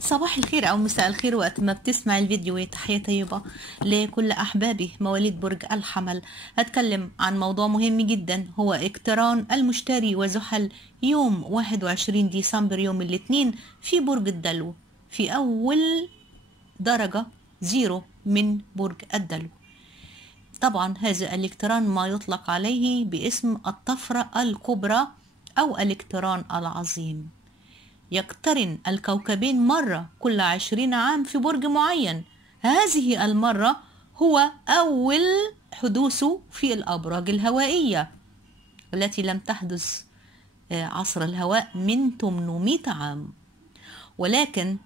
صباح الخير أو مساء الخير وقت ما بتسمع الفيديو. تحية طيبة لكل أحبابي مواليد برج الحمل. هتكلم عن موضوع مهم جدا، هو اقتران المشتري وزحل يوم 21 ديسمبر يوم الاثنين في برج الدلو، في أول درجة زيرو من برج الدلو. طبعا هذا الاقتران ما يطلق عليه باسم الطفرة الكبرى أو الاقتران العظيم. يقترن الكوكبين مرة كل 20 عام في برج معين. هذه المرة هو أول حدوثه في الأبراج الهوائية التي لم تحدث عصر الهواء من 800 عام، ولكن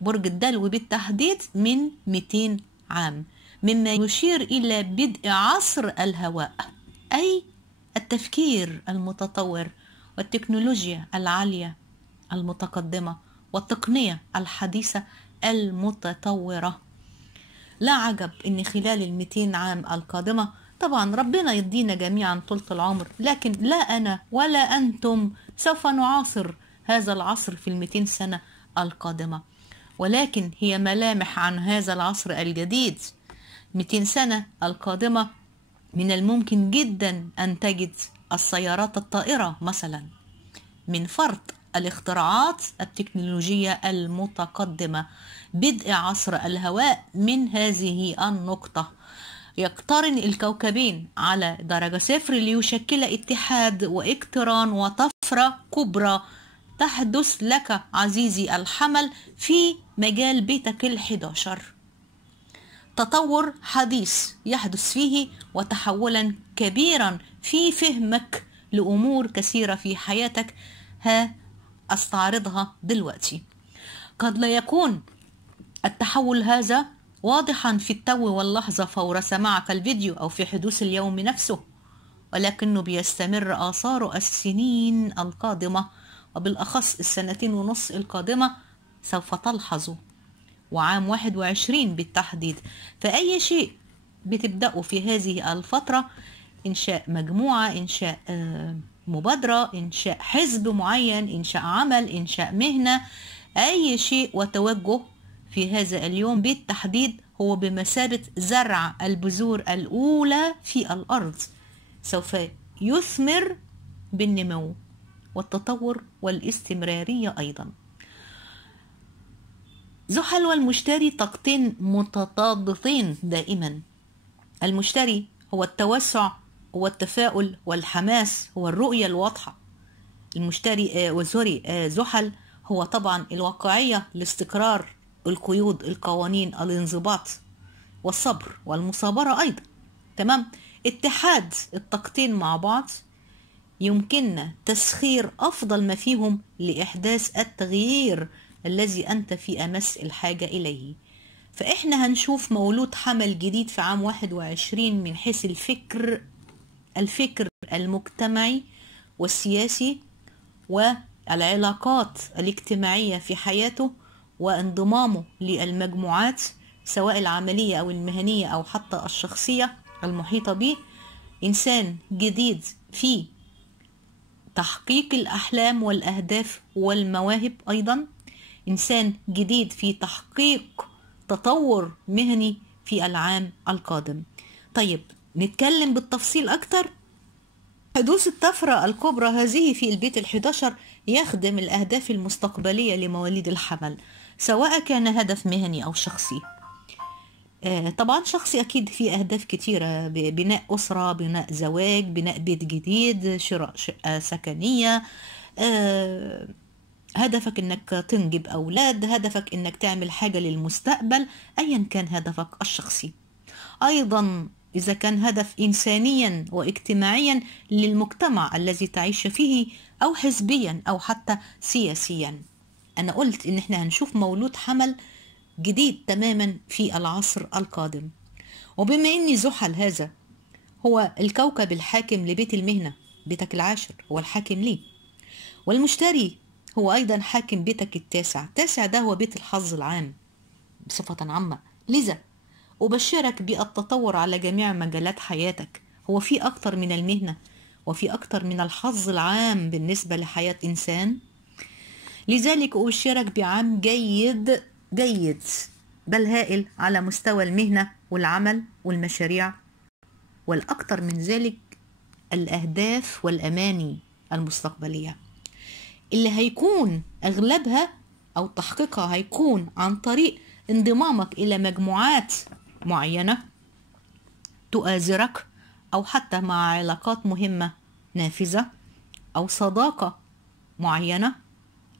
برج الدلو بالتحديد من 200 عام، مما يشير إلى بدء عصر الهواء، أي التفكير المتطور والتكنولوجيا العالية المتقدمة والتقنية الحديثة المتطورة. لا عجب ان خلال 200 عام القادمة، طبعا ربنا يدينا جميعا طولة العمر، لكن لا انا ولا انتم سوف نعاصر هذا العصر في 200 سنة القادمة، ولكن هي ملامح عن هذا العصر الجديد. 200 سنة القادمة من الممكن جدا ان تجد السيارات الطائرة مثلا، من فرط الاختراعات التكنولوجية المتقدمة، بدء عصر الهواء من هذه النقطة. يقترن الكوكبين على درجة صفر ليشكل اتحاد واقتران وطفرة كبرى تحدث لك عزيزي الحمل في مجال بيتك ال11. تطور حديث يحدث فيه وتحولا كبيرا في فهمك لأمور كثيرة في حياتك، أستعرضها دلوقتي. قد لا يكون التحول هذا واضحا في التو واللحظة فور سماعك الفيديو أو في حدوث اليوم نفسه، ولكنه بيستمر آثاره السنين القادمة، وبالأخص السنتين ونص القادمة سوف تلحظه، وعام 21 بالتحديد. فأي شيء بتبدأه في هذه الفترة، إنشاء مجموعة، إنشاء مبادرة، إنشاء حزب معين، إنشاء عمل، إنشاء مهنة، أي شيء وتوجه في هذا اليوم بالتحديد هو بمثابة زرع البذور الأولى في الأرض، سوف يثمر بالنمو والتطور والاستمرارية أيضا. زحل والمشتري طاقتين متضادتين دائما. المشتري هو التوسع، هو التفاؤل والحماس، هو الرؤية الواضحة. زحل هو طبعا الواقعية، الاستقرار، القيود، القوانين، الانضباط والصبر والمصابرة أيضا. تمام. اتحاد الطاقتين مع بعض يمكننا تسخير أفضل ما فيهم لإحداث التغيير الذي أنت في أمس الحاجة إليه. فإحنا هنشوف مولود حمل جديد في عام 21 من حيث الفكر المجتمعي والسياسي والعلاقات الاجتماعية في حياته، وانضمامه للمجموعات سواء العملية أو المهنية أو حتى الشخصية المحيطة به. إنسان جديد في تحقيق الأحلام والأهداف والمواهب، أيضا إنسان جديد في تحقيق تطور مهني في العام القادم. طيب نتكلم بالتفصيل أكتر. حدوث الطفرة الكبرى هذه في البيت ال11 يخدم الأهداف المستقبلية لمواليد الحمل، سواء كان هدف مهني أو شخصي. طبعا شخصي أكيد في أهداف كتيرة، بناء أسرة، بناء زواج، بناء بيت جديد، شراء شقة سكنية، هدفك انك تنجب اولاد، هدفك انك تعمل حاجة للمستقبل، ايا كان هدفك الشخصي. ايضا اذا كان هدف انسانيا واجتماعيا للمجتمع الذي تعيش فيه، او حزبيا او حتى سياسيا. انا قلت ان احنا هنشوف مولود حمل جديد تماما في العصر القادم. وبما ان زحل هذا هو الكوكب الحاكم لبيت المهنة، بيتك العاشر هو الحاكم ليه، والمشتري هو أيضا حاكم بيتك التاسع. التاسع ده هو بيت الحظ العام بصفة عامة، لذا أبشرك بالتطور على جميع مجالات حياتك. هو في أكتر من المهنة وفي أكتر من الحظ العام بالنسبة لحياة إنسان. لذلك أبشرك بعام جيد جيد بل هائل على مستوى المهنة والعمل والمشاريع، والأكثر من ذلك الأهداف والأماني المستقبلية اللي هيكون أغلبها أو تحقيقها هيكون عن طريق انضمامك إلى مجموعات معينة تؤازرك، أو حتى مع علاقات مهمة نافذة، أو صداقة معينة.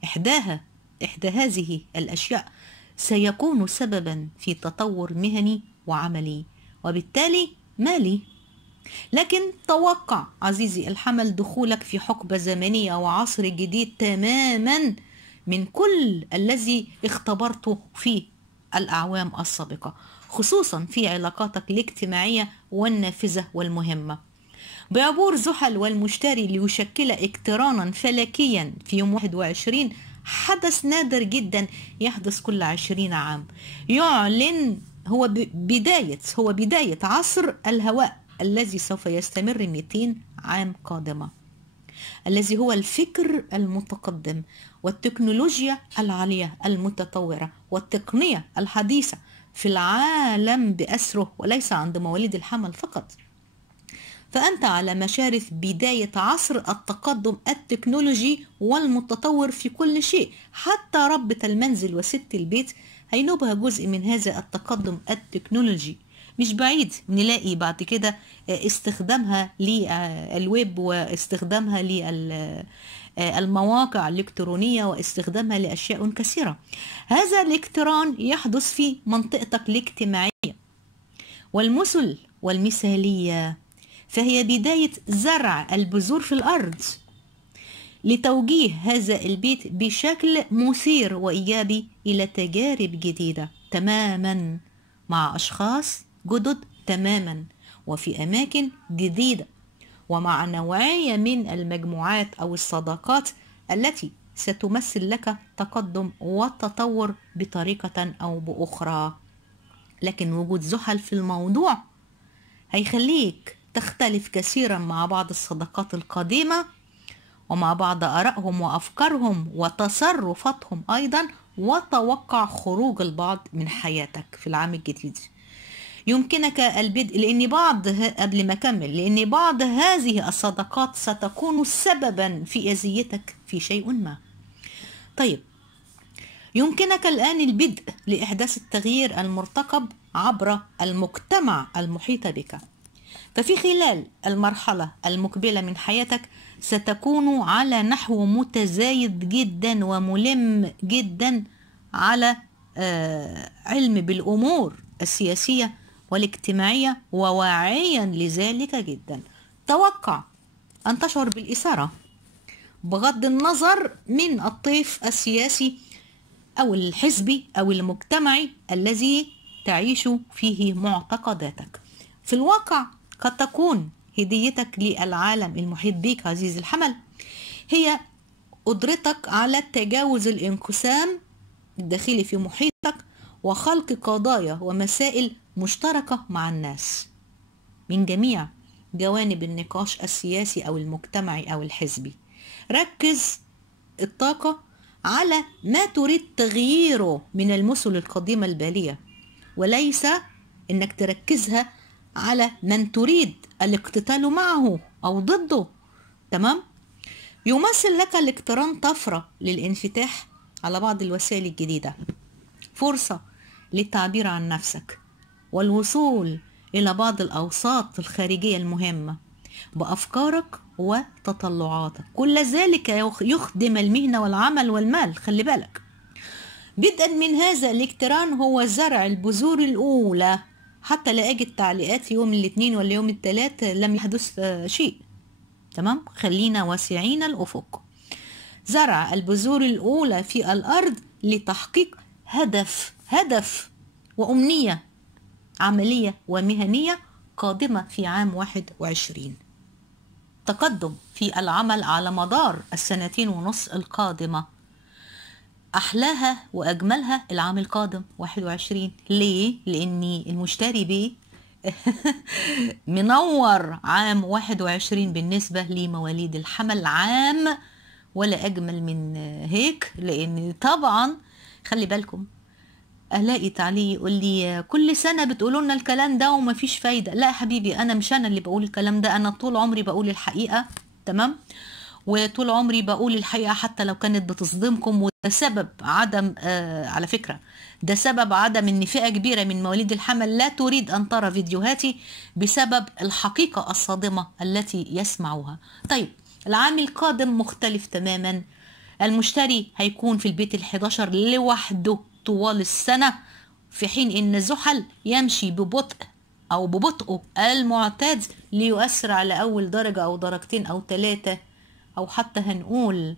إحدى هذه الأشياء سيكون سببا في تطور مهني وعملي وبالتالي مالي. لكن توقع عزيزي الحمل دخولك في حقبة زمنية وعصر جديد تماما من كل الذي اختبرته في الأعوام السابقة، خصوصا في علاقاتك الاجتماعية والنافذة والمهمة. بعبور زحل والمشتري ليشكل اقترانا فلكيا في يوم 21، حدث نادر جدا يحدث كل 20 عام، يعلن هو بداية عصر الهواء الذي سوف يستمر 200 عام قادمة، الذي هو الفكر المتقدم والتكنولوجيا العالية المتطورة والتقنية الحديثة في العالم بأسره، وليس عند مواليد الحمل فقط. فأنت على مشارف بداية عصر التقدم التكنولوجي والمتطور في كل شيء، حتى ربة المنزل وست البيت هينوبها جزء من هذا التقدم التكنولوجي. مش بعيد نلاقي بعد كده استخدامها للويب واستخدامها للمواقع الإلكترونية واستخدامها لأشياء كثيرة. هذا الاقتران يحدث في منطقتك الاجتماعية والمثل والمثالية، فهي بداية زرع البذور في الأرض لتوجيه هذا البيت بشكل مثير وإيجابي إلى تجارب جديدة تماما مع أشخاص جدد تماما وفي أماكن جديدة ومع نوعية من المجموعات أو الصداقات التي ستمثل لك تقدم وتطور بطريقة أو بأخرى. لكن وجود زحل في الموضوع هيخليك تختلف كثيرا مع بعض الصداقات القديمة ومع بعض آرائهم وأفكارهم وتصرفاتهم أيضا، وتوقع خروج البعض من حياتك في العام الجديد. يمكنك البدء لأن بعض هذه الصداقات ستكون سببا في أذيتك في شيء ما. طيب، يمكنك الآن البدء لإحداث التغيير المرتقب عبر المجتمع المحيط بك. ففي خلال المرحلة المقبلة من حياتك ستكون على نحو متزايد جدا وملم جدا على علم بالأمور السياسية والاجتماعية وواعيا لذلك جدا. توقع أن تشعر بالإثارة بغض النظر من الطيف السياسي أو الحزبي أو المجتمعي الذي تعيش فيه معتقداتك. في الواقع قد تكون هديتك للعالم المحيط بك عزيزي الحمل هي قدرتك على تجاوز الانقسام الداخلي في محيطك وخلق قضايا ومسائل مشتركة مع الناس من جميع جوانب النقاش السياسي أو المجتمعي أو الحزبي. ركز الطاقة على ما تريد تغييره من المثل القديمة البالية، وليس إنك تركزها على من تريد الاقتتال معه أو ضده. تمام؟ يمثل لك الاقتران طفرة للانفتاح على بعض الوسائل الجديدة، فرصة للتعبير عن نفسك والوصول إلى بعض الأوساط الخارجية المهمة بأفكارك وتطلعاتك. كل ذلك يخدم المهنة والعمل والمال. خلي بالك، بدءا من هذا الاقتران هو زرع البذور الأولى، حتى لا أجد تعليقات يوم الاثنين ولا يوم الثلاث لم يحدث شيء. تمام؟ خلينا واسعين الأفق. زرع البذور الأولى في الأرض لتحقيق هدف وأمنية عملية ومهنية قادمة في عام 21. تقدم في العمل على مدار 2.5 سنين القادمة، أحلاها وأجملها العام القادم 21. ليه؟ لأن المشتري بيه منور عام 21 بالنسبة لمواليد الحمل، عام ولا أجمل من هيك، لأن طبعا خلي بالكم ألاقي تعليق يقول لي كل سنة بتقولوا لنا الكلام ده ومفيش فايدة. لا يا حبيبي، أنا مش أنا اللي بقول الكلام ده، أنا طول عمري بقول الحقيقة. تمام؟ وطول عمري بقول الحقيقة حتى لو كانت بتصدمكم، وده سبب عدم على فكرة ده سبب عدم ان فئة كبيرة من مواليد الحمل لا تريد ان ترى فيديوهاتي بسبب الحقيقة الصادمة التي يسمعوها. طيب العام القادم مختلف تماما. المشتري هيكون في البيت ال11 لوحده طوال السنة، في حين ان زحل يمشي ببطء او ببطئه المعتاد ليؤثر على اول درجة او درجتين او 3 أو حتى هنقول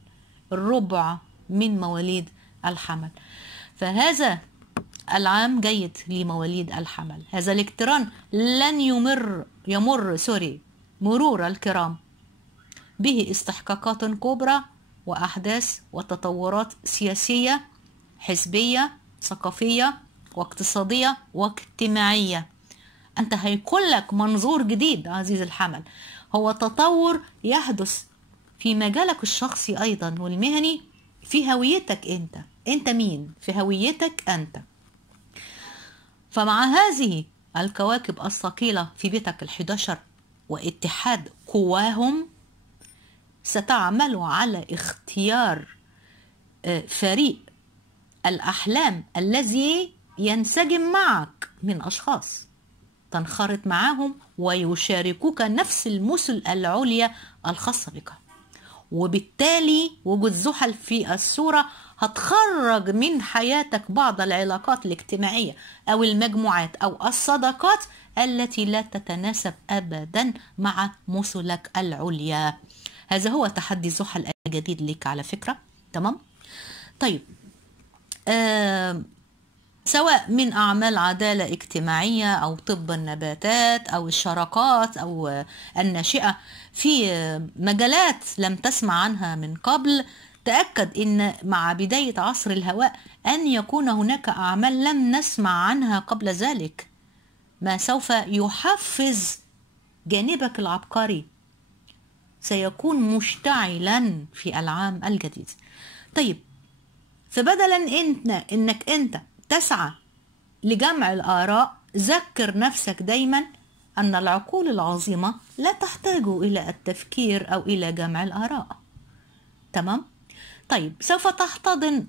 الربع من مواليد الحمل. فهذا العام جيد لمواليد الحمل. هذا الاقتران لن يمر مرور الكرام، به استحقاقات كبرى وأحداث وتطورات سياسية حزبية ثقافية واقتصادية واجتماعية. أنت هيكون لك منظور جديد عزيز الحمل، هو تطور يحدث في مجالك الشخصي أيضا والمهني، في هويتك أنت مين في هويتك أنت. فمع هذه الكواكب الثقيلة في بيتك ال11 واتحاد قواهم، ستعمل على اختيار فريق الأحلام الذي ينسجم معك من أشخاص تنخرط معهم ويشاركوك نفس المثل العليا الخاصة بك. وبالتالي وجود زحل في الصورة هتخرج من حياتك بعض العلاقات الاجتماعية أو المجموعات أو الصداقات التي لا تتناسب أبدا مع مثلك العليا. هذا هو تحدي زحل الجديد لك على فكرة. تمام؟ طيب سواء من أعمال عدالة اجتماعية أو طب النباتات أو الشراكات أو الناشئة في مجالات لم تسمع عنها من قبل، تأكد أن مع بداية عصر الهواء أن يكون هناك أعمال لم نسمع عنها قبل ذلك، ما سوف يحفز جانبك العبقري، سيكون مشتعلا في العام الجديد. طيب فبدلا إنك أنت تسعى لجمع الآراء، ذكر نفسك دايما أن العقول العظيمة لا تحتاج إلى التفكير أو إلى جمع الآراء. تمام؟ طيب سوف تحتضن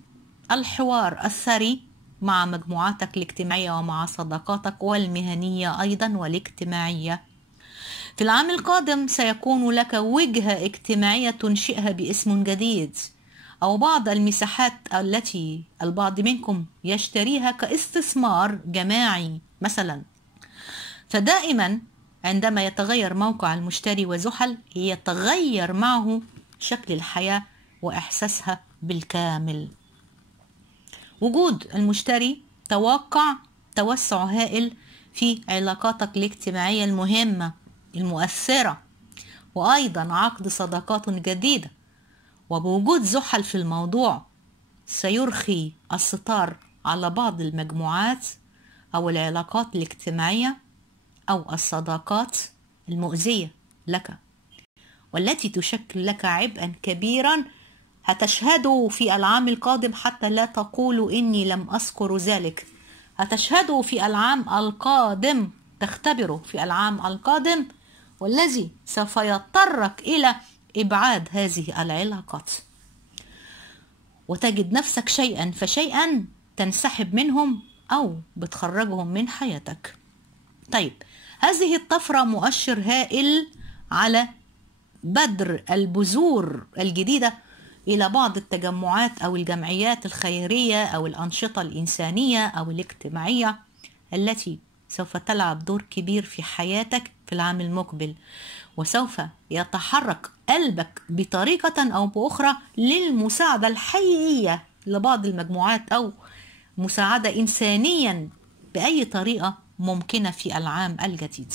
الحوار الثري مع مجموعاتك الاجتماعية ومع صداقاتك والمهنية أيضا والاجتماعية. في العام القادم سيكون لك وجهة اجتماعية تنشئها باسم جديد، أو بعض المساحات التي البعض منكم يشتريها كاستثمار جماعي مثلا. فدائما عندما يتغير موقع المشتري وزحل يتغير معه شكل الحياة وإحساسها بالكامل. وجود المشتري توقع توسع هائل في علاقاتك الاجتماعية المهمة المؤثرة، وأيضا عقد صداقات جديدة. وبوجود زحل في الموضوع سيرخي الستار على بعض المجموعات أو العلاقات الاجتماعية أو الصداقات المؤذية لك والتي تشكل لك عبئا كبيرا هتشهدوا في العام القادم، حتى لا تقولوا إني لم أذكر ذلك. هتشهدوا في العام القادم، تختبروا في العام القادم، والذي سوف يضطرك إلى إبعاد هذه العلاقات، وتجد نفسك شيئا فشيئا تنسحب منهم أو بتخرجهم من حياتك. طيب هذه الطفرة مؤشر هائل على بدر البذور الجديدة إلى بعض التجمعات أو الجمعيات الخيرية أو الأنشطة الإنسانية أو الاجتماعية التي سوف تلعب دور كبير في حياتك في العام المقبل، وسوف يتحرك قلبك بطريقة أو بأخرى للمساعدة الحقيقية لبعض المجموعات أو مساعدة إنسانيا بأي طريقة ممكنة في العام الجديد.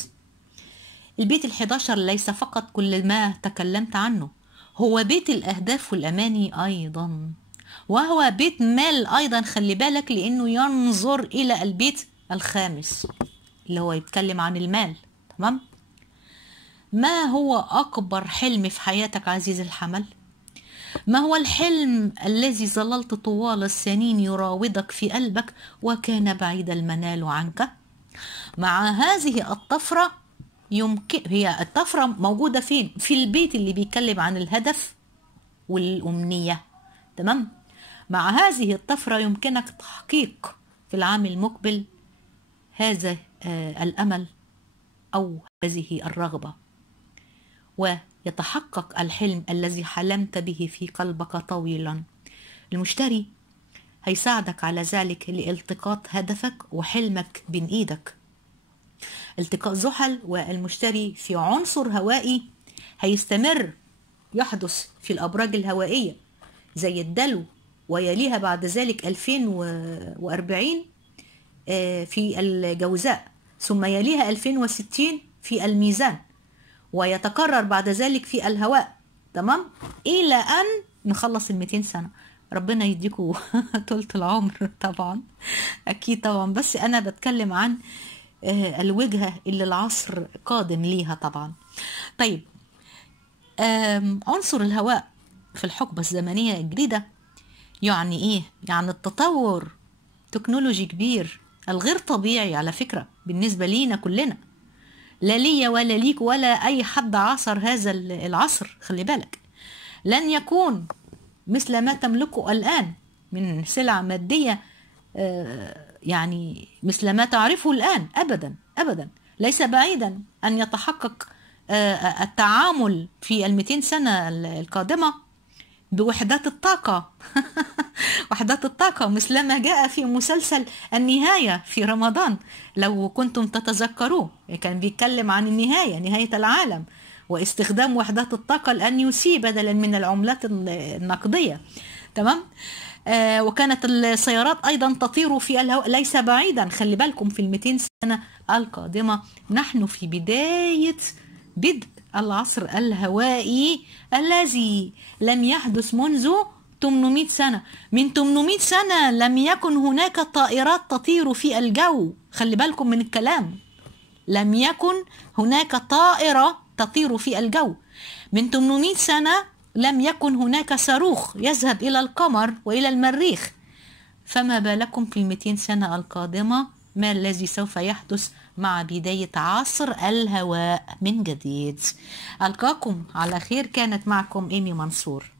البيت ال11 ليس فقط كل ما تكلمت عنه، هو بيت الأهداف والأماني أيضا، وهو بيت مال أيضا. خلي بالك لأنه ينظر إلى البيت الخامس اللي هو يتكلم عن المال. تمام؟ ما هو أكبر حلم في حياتك عزيز الحمل؟ ما هو الحلم الذي ظللت طوال السنين يراودك في قلبك وكان بعيد المنال عنك؟ مع هذه الطفرة يمكن، هي الطفرة موجودة فين؟ في البيت اللي بيتكلم عن الهدف والأمنية. تمام؟ مع هذه الطفرة يمكنك تحقيق في العام المقبل هذا الأمل أو هذه الرغبة، ويتحقق الحلم الذي حلمت به في قلبك طويلا. المشتري هيساعدك على ذلك لالتقاط هدفك وحلمك بين ايدك. التقاء زحل والمشتري في عنصر هوائي هيستمر يحدث في الأبراج الهوائية زي الدلو، ويليها بعد ذلك 2040 في الجوزاء، ثم يليها 2060 في الميزان، ويتكرر بعد ذلك في الهواء. تمام؟ إلى أن نخلص 200 سنة. ربنا يديكوا طولة العمر طبعا، أكيد طبعا، بس أنا بتكلم عن الوجهة اللي العصر قادم ليها طبعا. طيب، عنصر الهواء في الحقبة الزمنية الجديدة يعني إيه؟ يعني التطور تكنولوجي كبير الغير طبيعي على فكرة بالنسبة لينا كلنا، لا ليا ولا ليك ولا أي حد عاصر هذا العصر. خلي بالك، لن يكون مثل ما تملكه الآن من سلع مادية، يعني مثل ما تعرفه الآن، أبدا أبدا. ليس بعيدا أن يتحقق التعامل في 200 سنة القادمة بوحدات الطاقة وحدات الطاقة مثل ما جاء في مسلسل النهاية في رمضان، لو كنتم تتذكروه، كان بيتكلم عن النهاية، نهاية العالم، واستخدام وحدات الطاقة لأن يسيء بدلا من العملات النقدية. تمام؟ وكانت السيارات أيضا تطير في الهواء. ليس بعيدا، خلي بالكم، في 200 سنة القادمة نحن في بدء العصر الهوائي الذي لم يحدث منذ 800 سنة. من 800 سنة لم يكن هناك طائرات تطير في الجو. خلي بالكم من الكلام، لم يكن هناك طائرة تطير في الجو. من 800 سنة لم يكن هناك صاروخ يذهب إلى القمر وإلى المريخ. فما بالكم في 200 سنة القادمة؟ ما الذي سوف يحدث مع بداية عصر الهواء من جديد؟ ألقاكم على خير. كانت معكم إيمي منصور.